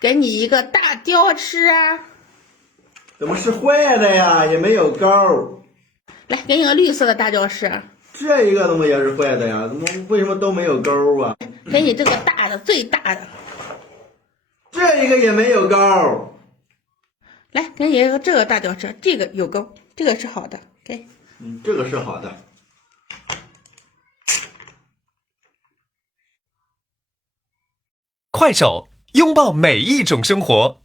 给你一个大吊吃啊！怎么是坏的呀？也没有钩。来，给你个绿色的大吊吃。这一个怎么也是坏的呀？怎么为什么都没有钩啊？给你这个大的，最大的。这一个也没有钩。来，给你一个这个大吊车，这个有钩，这个是好的。给，这个是好的。快手，拥抱每一种生活。